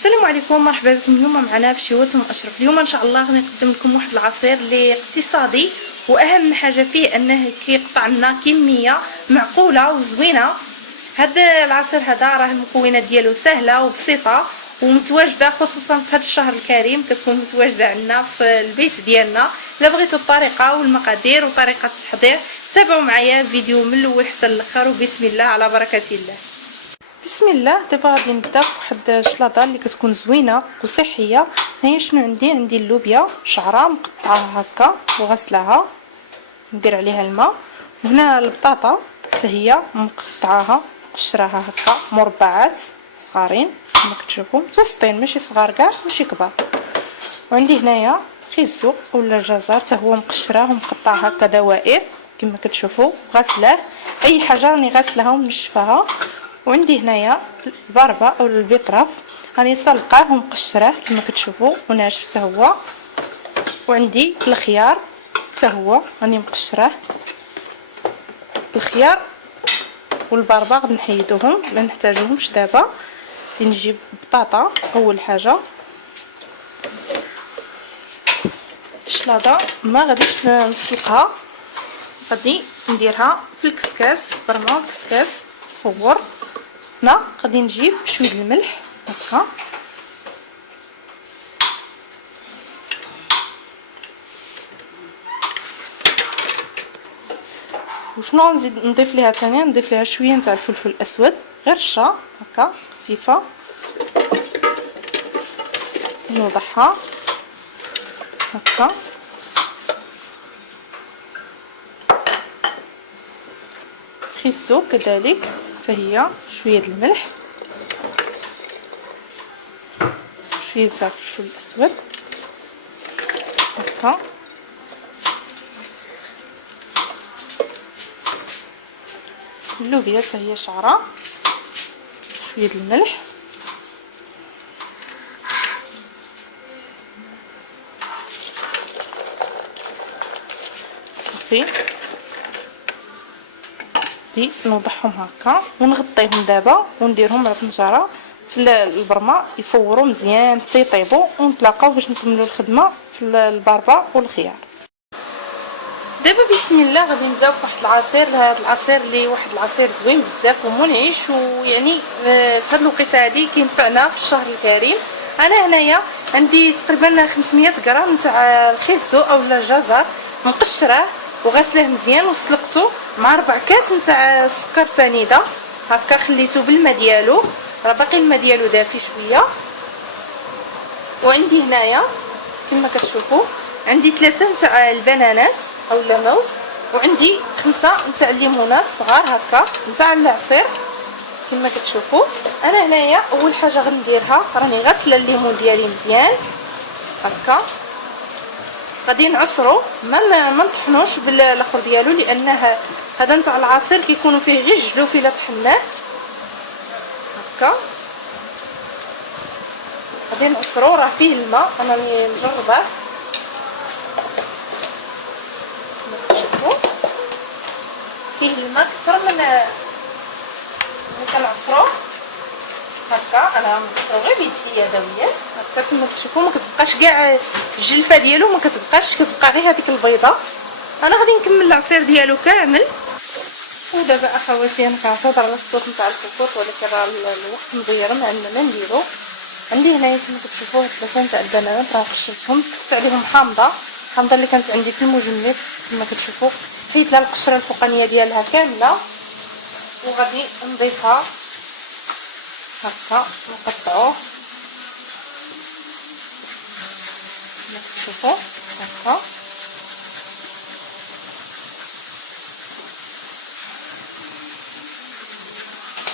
السلام عليكم، مرحبا بكم. اليوم معنا في شيوتهم اشرف. اليوم ان شاء الله غادي نقدم لكم واحد العصير اللي اقتصادي، واهم حاجه فيه انه كيقطع لنا كميه معقوله وزوينه. هذا العصير هذا راه المكونات ديالو سهله وبسيطه ومتواجده، خصوصا في هذا الشهر الكريم كتكون متواجده عندنا في البيت ديالنا. الا بغيتوا الطريقه والمقادير وطريقه التحضير تابعوا معايا الفيديو من الاول حتى الاخر، وبسم الله على بركه الله. بسم الله. دابا غادي نبدا فواحد الشلاضه اللي كتكون زوينه وصحيه. هيا شنو عندي اللوبيا شعره مقطعه هكا وغسلاها، ندير عليها الماء. وهنا البطاطا حتى هي مقطعاها قشراها هكا مربعات صغارين كما كتشوفوا، متوسطين ماشي صغار كاع ماشي كبار. وعندي هنايا خيزو اولا الجزر حتى هو مقشراه ومقطع هكا دوائر كما كتشوفوا، غسلاه اي حاجه راني غسلها ومنشفاها. وعندي هنايا البربه او البيطراف راني سلقاه ومقشراه كما كتشوفوا وناشف حتى هو. وعندي الخيار حتى هو راني مقشراه. الخيار والبربه غادي نحيدوهم ما نحتاجوهمش دابا. غادي نجيب بطاطا اول حاجه. الشلاضه ما غاديش نسلقها، غادي نديرها في الكسكاس فرما كسكاس صفور. هنا غادي نجيب شويه الملح هكا، وشنو نزيد نضيف ليها ثاني، نضيف ليها شويه نتاع الفلفل الاسود غير رشه هكا خفيفه، نوضعها هكا. خيسو كذلك حتى هي شويه الملح، شويه تاع الفلفل الاسود هكا. اللوبيا حتى هي شعره، شويه الملح، صافي. نوضعهم هكا ونغطيهم دابا ونديرهم على الطنجره في البرمه يفوروا مزيان حتى يطيبوا، ونتلاقاو باش نكملوا الخدمه في البربه والخيار. دابا بسم الله غادي نبداو فواحد العصير. هذا العصير اللي واحد العصير زوين بزاف ومنعش، ويعني في هذه الوقيته هذه كينفعنا في الشهر الكريم. انا هنايا عندي تقريبا 500 غرام تاع الخيزو اولا الجزر مقشراه وغسله مزيان وسلقته، مع 4 كاس نتاع سكر سنيده هكا خليته بالماء ديالو، راه باقي الماء ديالو دافي شويه. وعندي هنايا كما كتشوفوا عندي 3 نتاع البنانات اولا موز، وعندي 5 نتاع الليمونات صغار هكا نتاع العصير كما كتشوفوا. انا هنايا اول حاجه غنديرها راني غاسله الليمون ديالي مزيان هكا، غادي نعصرو ما نطحنوش بالاخر ديالو، لانه هذا نتاع العصير كيكونوا فيه غير الجلوف الا طحناه هكا. غادي نعصرو راه فيه الماء، انا مجرباه شوفوا فيه الماء اكثر من كنعصرو هكا. انا نعصرو غير بيدي يدويا هكا كما كتشوفوا، ما كتبقاش كاع الجلفه ديالو، ما كتبقاش، كتبقى غير هذيك البيضه. انا غادي نكمل العصير ديالو كامل. ودابا اخواتي انا كنعتذر على الصوت نتاع الكفوت، ولكن راه الوقت مضير ما عندنا نديرو. عندي هنايا كما كتشوفوا 3 تاع البنانات راه قشرتهم، كنت عليهم حامضه اللي كانت عندي في المجمد كما كتشوفوا، حيت لها القشره الفوقانيه ديالها كامله. وغادي نضيفها هكا نقطعوه كما كتشوفوا هكا.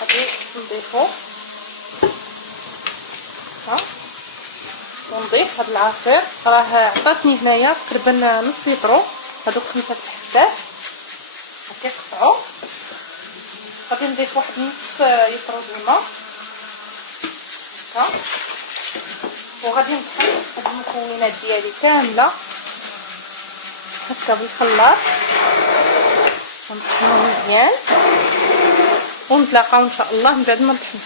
غادي نضيفو هكا ونضيف هذا العصير. راه عطاتني هنايا تقريبا نص لترو، هذوك 5 الحبات هكا قطعوا. غادي نضيف واحد نص لتر د الماء هكا، وغادي نطحن هاد المكونات ديالي كامله هكا بالخلاط ونطحنو مزيان، ونتلاقاو ان شاء الله من بعد ما نطحنو.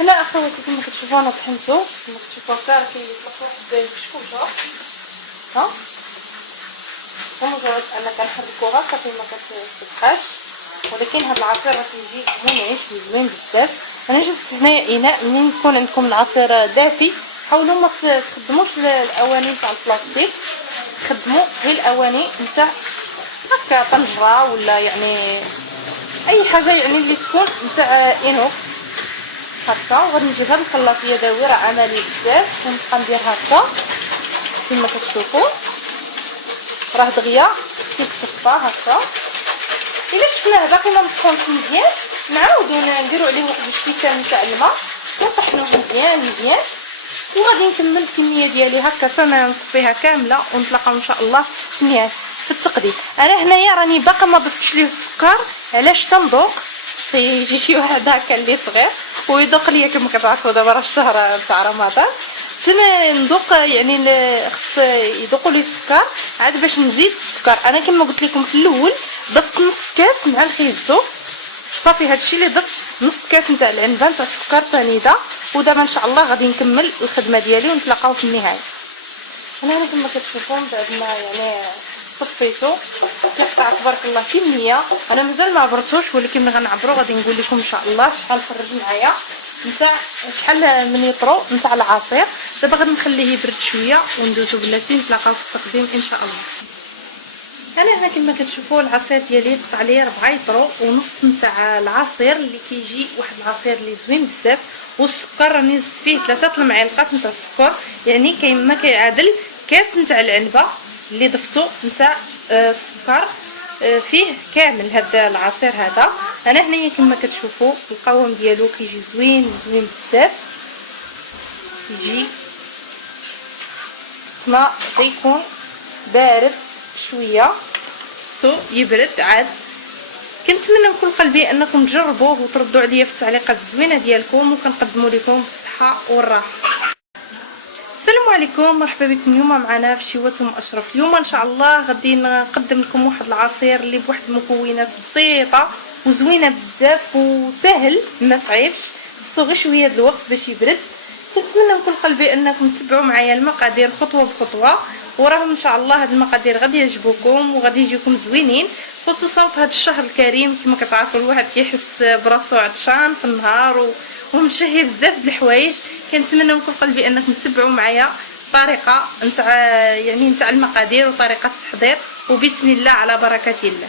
هنا اخواتي كما كتشوفوا انا طحنتو، كما كتشوفوا كاع كيطلق واحد الكشكوشه. ها ومجرد انا كنحركوها صافي ما كتفتحش، ولكن هذا العصير راه كيجي منعش وزوين بزاف. انا جبت هنايا اناء. منين يكون عندكم العصير دافي حاولوا ما تخدموش الاواني تاع البلاستيك، خدموا غير الاواني نتاع هكا طنجره ولا يعني اي حاجه يعني اللي تكون نتاع انوكس هكا. وغادي نجيب هاد الخلاط يدوي راه عملي بزاف، ونبقى ندير هكا كما كتشوفوا راه دغيا كيتصفى هكا. الا شفناه باقي ما مطحونش مزيان نعاودو نديرو عليه واحد الشبيكه تاع الماء ونطحنوه مزيان وغادي نكمل الكميه ديالي هكا سنه نصفيها كامله ونتلاقاو ان شاء الله في النهايه في التقديم. انا هنايا راني باقا ما ضفتش ليه السكر، علاش تنذوق يجي شي واحد هكا اللي صغير ويذوق ليا كما كتعرفوا دابا راه الشهر تاع رمضان تما نذوق يعني خص يذوقوا لي السكر عاد باش نزيد السكر. انا كما قلت لكم في الاول ضفت نص كاس مع الخيزو صافي، هادشي اللي ضفت نص كاس نتاع العنبه نتاع السكر سنيده. ودابا ان شاء الله غادي نكمل الخدمه ديالي ونتلاقاو في النهايه. انا هنا كما كتشوفوا بعد ما يعني صفيتو كيقطع تبارك الله كميه. انا مازال ما عبرتوش ولكن ملي غنعبرو غادي نقول لكم ان شاء الله شحال خرج معايا نتاع شحال من يطرو نتاع العصير. دابا غادي نخليه يبرد شويه وندوزو بلاتي نتلاقاو في التقديم ان شاء الله. انا هنا كما كتشوفوا العصير ديالي قطع لي 4 يطرو ونص نتاع العصير اللي كيجي واحد العصير اللي زوين بزاف. والسكر راني زدت فيه 3 المعالق نتاع السكر، يعني ما كيعادل كاس نتاع العنبه اللي ضفتو نتاع السكر فيه كامل هذا العصير هذا. انا هنايا كما كتشوفوا القوام ديالو كيجي زوين بزاف، يجي خصنا غيكون بارد شويه يبرد عاد. كنتمنى من كل قلبي انكم تجربوه وتردوا عليا في التعليقات الزوينه ديالكم وكنقدموا لكم بالصحه والراحه. السلام عليكم، مرحبا بكم اليوم معنا في شيوة اشرف. اليوم ان شاء الله غادي نقدم لكم واحد العصير اللي بواحد المكونات بسيطه وزوينه بزاف وسهل ما صعيبش، خصو غير شويه د الوقت باش يبرد. كنتمنى من كل قلبي انكم تتبعوا معايا المقادير خطوه بخطوه، وراهم ان شاء الله هاد المقادير غادي يعجبوكم وغادي يجيكم زوينين، خصوصا في هذا الشهر الكريم. كما كتعرفوا الواحد كيحس براسو عطشان في النهار ومشهي بزاف د الحوايج. كنتمنى من كل قلبي انكم تتبعوا معايا طريقه نتاع المقادير وطريقه التحضير، وبسم الله على بركه الله.